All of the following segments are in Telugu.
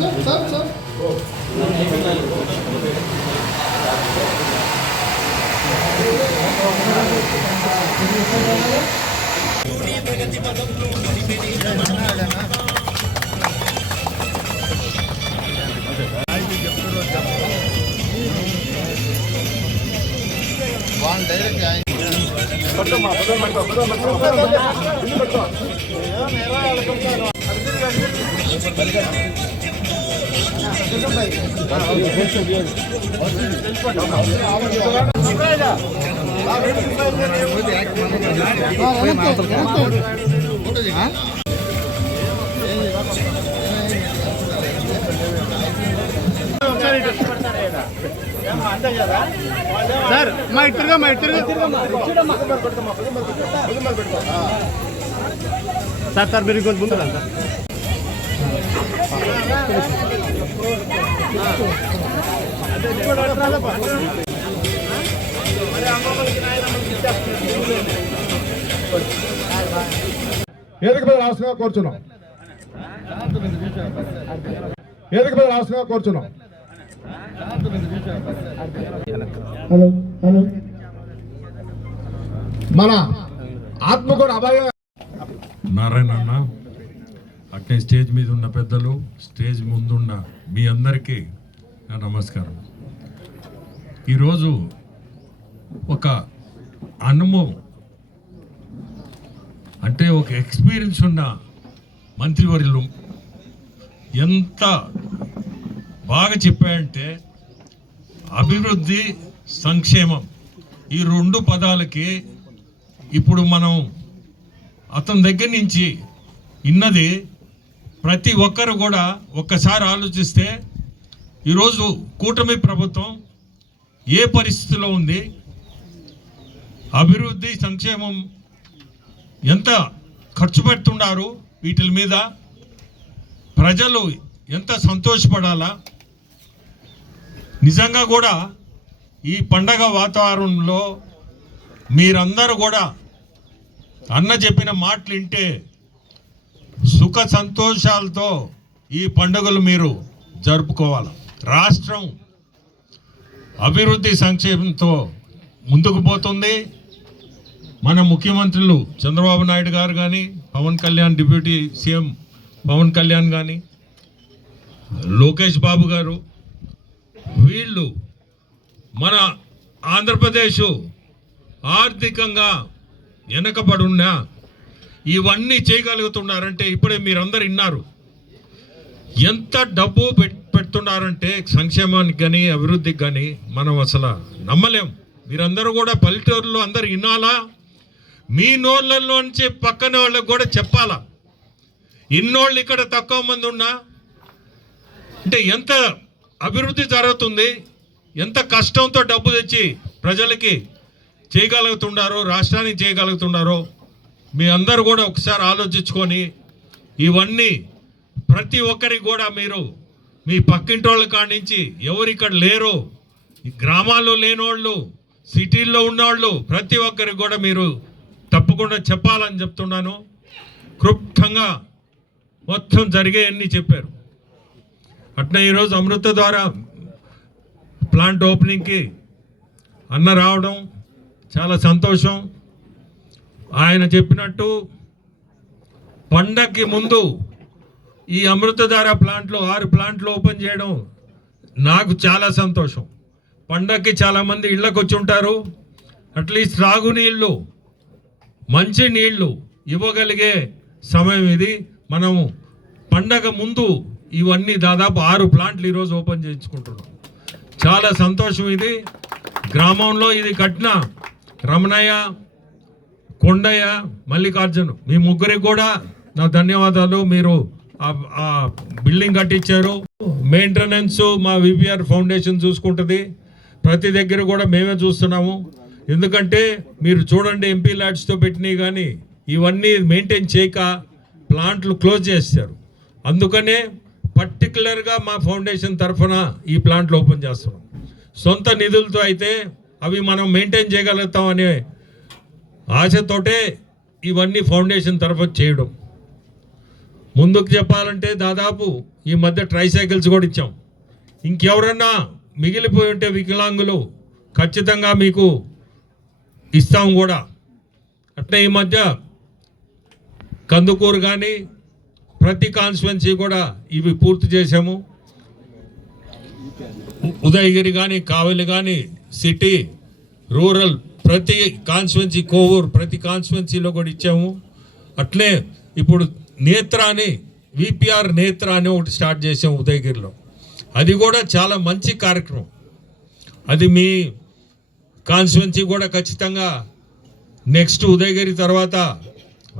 సార్ చూడు సార్ సార్ సార్ వాళ్ళు డైరెక్ట్ ఆయన సార్ మా ఇట్టుగా మా ఇట్టుగా సార్ సార్ మీరు కొంచెం ముందు సార్. ఏదికి మీద రాష్ట్రంగా కోరుచున్నాం? ఏదికి మీద రాష్ట్రంగా కోరుచున్నాం? Hello hello. మన ఆత్మకూరు అభయ నారాయణ అన్న అట్నే స్టేజ్ మీద ఉన్న పెద్దలు స్టేజ్ ముందున్న మీ అందరికీ నా నమస్కారం. ఈరోజు ఒక అనుభవం అంటే ఒక ఎక్స్పీరియన్స్ ఉన్న మంత్రివర్యులు ఎంత బాగా చెప్పాయంటే అభివృద్ధి సంక్షేమం. ఈ రెండు పదాలకి ఇప్పుడు మనం అతని దగ్గర నుంచి ఇన్నది ప్రతి ఒక్కరు కూడా ఒక్కసారి ఆలోచిస్తే ఈరోజు కూటమి ప్రభుత్వం ఏ పరిస్థితిలో ఉంది? అభివృద్ధి సంక్షేమం ఎంత ఖర్చు పెడుతున్నారు వీటి మీద? ప్రజలు ఎంత సంతోషపడాలా? నిజంగా కూడా ఈ పండగ వాతావరణంలో మీరందరూ కూడా అన్న చెప్పిన మాటలు వింటే సుఖ సంతోషాలతో ఈ పండుగలు మీరు జరుపుకోవాలి. రాష్ట్రం అభివృద్ధి సంక్షేమంతో ముందుకు పోతుంది. మన ముఖ్యమంత్రులు చంద్రబాబు నాయుడు గారు కానీ పవన్ కళ్యాణ్ డిప్యూటీ సీఎం పవన్ కళ్యాణ్ కానీ లోకేష్ బాబు గారు వీళ్ళు మన ఆంధ్రప్రదేశ్ ఆర్థికంగా వెనకబడున్నా ఇవన్నీ చేయగలుగుతున్నారంటే ఇప్పుడే మీరందరు విన్నారు ఎంత డబ్బు పెడుతున్నారంటే సంక్షేమానికి కానీ అభివృద్ధికి కానీ మనం అసలు నమ్మలేం. మీరందరూ కూడా పల్లెటూరులో అందరు వినాలా మీ నోళ్ళల్లోంచి పక్కన వాళ్ళకు కూడా చెప్పాలా? ఇన్నోళ్ళు ఇక్కడ తక్కువ మంది ఉన్నా? అంటే ఎంత అభివృద్ధి జరుగుతుంది? ఎంత కష్టంతో డబ్బు తెచ్చి ప్రజలకి చేయగలుగుతున్నారో రాష్ట్రానికి చేయగలుగుతున్నారో మీ అందరూ కూడా ఒకసారి ఆలోచించుకొని ఇవన్నీ ప్రతి ఒక్కరికి కూడా మీరు మీ పక్కింటోళ్ళ కాడి నుంచి ఎవరు ఇక్కడ లేరు ఈ గ్రామాల్లో లేనోళ్ళు సిటీల్లో ఉన్నవాళ్ళు ప్రతి ఒక్కరికి కూడా మీరు తప్పకుండా చెప్పాలని చెప్తున్నాను. క్లుప్తంగా మొత్తం జరిగేయన్నీ చెప్పారు. అట్నే ఈరోజు అమృత ద్వారా ప్లాంట్ ఓపెనింగ్కి అన్న రావడం చాలా సంతోషం. ఆయన చెప్పినట్టు పండక్కి ముందు ఈ అమృతధార ప్లాంట్లో ఆరు ప్లాంట్లు ఓపెన్ చేయడం నాకు చాలా సంతోషం. పండక్కి చాలామంది ఇళ్ళకు వచ్చి ఉంటారు. అట్లీస్ట్ త్రాగునీళ్ళు మంచి నీళ్ళు ఇవ్వగలిగే సమయం ఇది. మనము పండగ ముందు ఇవన్నీ దాదాపు ఆరు ప్లాంట్లు ఈరోజు ఓపెన్ చేయించుకుంటున్నాం. చాలా సంతోషం ఇది. గ్రామంలో ఇది కట్టిన రమణయ్య కొండయ్య మల్లికార్జున్ మీ ముగ్గురికి కూడా నా ధన్యవాదాలు. మీరు ఆ- బిల్డింగ్ కట్టించారు. మెయింటెనెన్స్ మా విపిఆర్ ఫౌండేషన్ చూసుకుంటుంది. ప్రతి దగ్గర కూడా మేమే చూస్తున్నాము. ఎందుకంటే మీరు చూడండి ఎంపీ ల్యాడ్స్తో పెట్టినవి కానీ ఇవన్నీ మెయింటైన్ చేయక ప్లాంట్లు క్లోజ్ చేస్తారు అందుకనే పర్టికులర్గా మా ఫౌండేషన్ తరఫున ఈ ప్లాంట్లు ఓపెన్ చేస్తున్నాం. సొంత నిధులతో అయితే అవి మనం మెయింటైన్ చేయగలుగుతాం అనే ఆశతోటే ఇవన్నీ ఫౌండేషన్ తరఫు చేయడం. ముందుకు చెప్పాలంటే దాదాపు ఈ మధ్య ట్రైసైకిల్స్ కూడా ఇచ్చాం. ఇంకెవరన్నా మిగిలిపోయి ఉంటే వికలాంగులు ఖచ్చితంగా మీకు ఇస్తాం కూడా. అట్లే ఈ మధ్య కందుకూరు కానీ ప్రతి కాన్స్టిట్యున్సీ కూడా ఇవి పూర్తి చేసాము ఉదయగిరి కానీ కావలి కానీ సిటీ రూరల్ ప్రతి కాన్స్టిట్యున్సీ కోవూరు ప్రతి కాన్స్టిట్యున్సీలో కూడా ఇచ్చాము. అట్లే ఇప్పుడు నేత్రాని విపిఆర్ నేత్ర అని ఒకటి స్టార్ట్ చేసాం ఉదయగిరిలో. అది కూడా చాలా మంచి కార్యక్రమం. అది మీ కాన్స్టిట్యున్సీ కూడా ఖచ్చితంగా నెక్స్ట్ ఉదయగిరి తర్వాత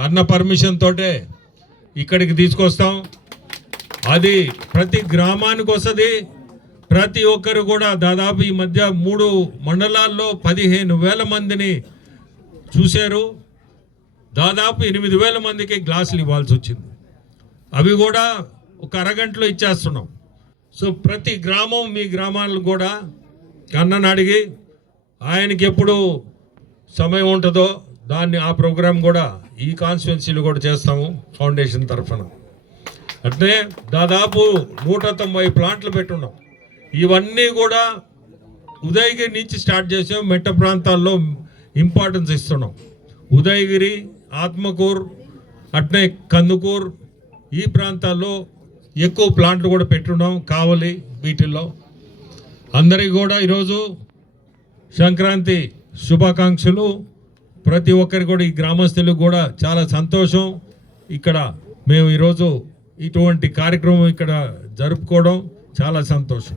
అన్న పర్మిషన్ తోటే ఇక్కడికి తీసుకొస్తాం. అది ప్రతి గ్రామానికి వస్తుంది. ప్రతి ఒక్కరు కూడా దాదాపు ఈ మధ్య మూడు మండలాల్లో పదిహేను వేల మందిని చూశారు. దాదాపు ఎనిమిది వేల మందికి గ్లాసులు ఇవ్వాల్సి వచ్చింది. అవి కూడా ఒక అరగంటలో ఇచ్చేస్తున్నాం. సో ప్రతి గ్రామం మీ గ్రామాలను కూడా కన్నను అడిగి ఆయనకి ఎప్పుడు సమయం ఉంటుందో దాన్ని ఆ ప్రోగ్రాం కూడా ఈ కాన్స్టిట్యున్సీలు కూడా చేస్తాము ఫౌండేషన్ తరఫున. అంటే దాదాపు నూట తొంభై ప్లాంట్లు పెట్టున్నాం. ఇవన్నీ కూడా ఉదయగిరి నుంచి స్టార్ట్ చేసాం. మెట్ట ప్రాంతాల్లో ఇంపార్టెన్స్ ఇస్తున్నాం. ఉదయగిరి ఆత్మకూర్ అట్నే కందుకూర్ ఈ ప్రాంతాల్లో ఎక్కువ ప్లాంట్లు కూడా పెట్టున్నాం కావలి వీటిల్లో. అందరికీ కూడా ఈరోజు సంక్రాంతి శుభాకాంక్షలు. ప్రతి ఒక్కరికి కూడా ఈ గ్రామస్తులకు కూడా చాలా సంతోషం. ఇక్కడ మేము ఈరోజు ఇటువంటి కార్యక్రమం ఇక్కడ జరుపుకోవడం చాలా సంతోషం.